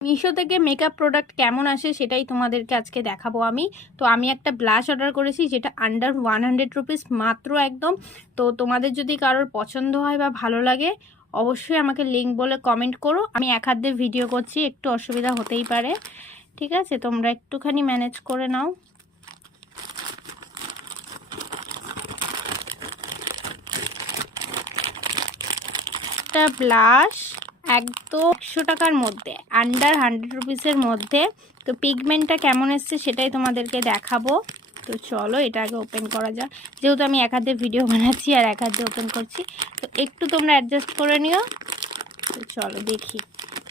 মিশো থেকে makeup product কেমন আসে সেটাই তোমাদেরকে আজকে দেখাবো আমি। তো আমি একটা ব্লাশ অর্ডার করেছি যেটা আন্ডার 100 রুপিস মাত্র একদম। তো তোমাদের যদি কারোর পছন্দ হয় বা ভালো লাগে অবশ্যই আমাকে লিঙ্ক বলে কমেন্ট করো। আমি এক হাত দিয়ে ভিডিও করছি, একটু অসুবিধা হতেই পারে, ঠিক আছে? তোমরা একটুখানি ম্যানেজ করে নাও। একটা ব্লাশ একদম 100 টাকার মধ্যে, আন্ডার 100 রুপিসের মধ্যে। তো পিগমেন্টটা কেমন এসছে সেটাই তোমাদেরকে দেখাবো। তো চলো এটা আগে ওপেন করা যাক, যেহেতু আমি এক হাতে ভিডিও বানাচ্ছি আর এক হাতে ওপেন করছি, তো একটু তোমরা অ্যাডজাস্ট করে নিও। তো চলো দেখি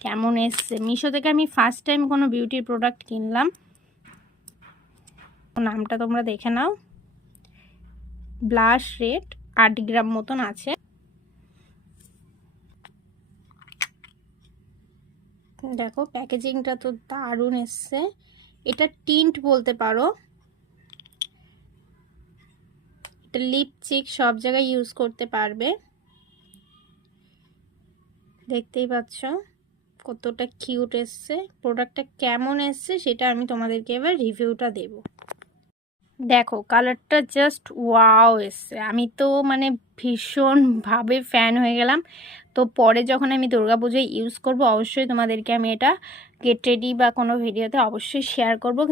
কেমন এসছে। মিশো থেকে আমি ফার্স্ট টাইম কোনো বিউটির প্রোডাক্ট কিনলাম। নামটা তোমরা দেখে নাও। ব্লাশ রেড 8 গ্রাম মতন আছে। দেখো প্যাকেজিংটা তো দারুণ এসছে। এটা টিন্ট বলতে পারো, এটা লিপস্টিক সব জায়গায় ইউজ করতে পারবে। দেখতেই পাচ্ছ কতটা কিউট এসছে। প্রোডাক্টটা কেমন এসছে সেটা আমি তোমাদেরকে এবার রিভিউটা দেব। দেখো কালারটা জাস্ট ওয়াও এসছে। আমি তো মানে ভীষণভাবে ফ্যান হয়ে গেলাম। তো পরে যখন আমি দুর্গাপুজোয় ইউজ করব অবশ্যই তোমাদেরকে আমি এটা গেট রেডি বা কোনো ভিডিওতে অবশ্যই শেয়ার করব।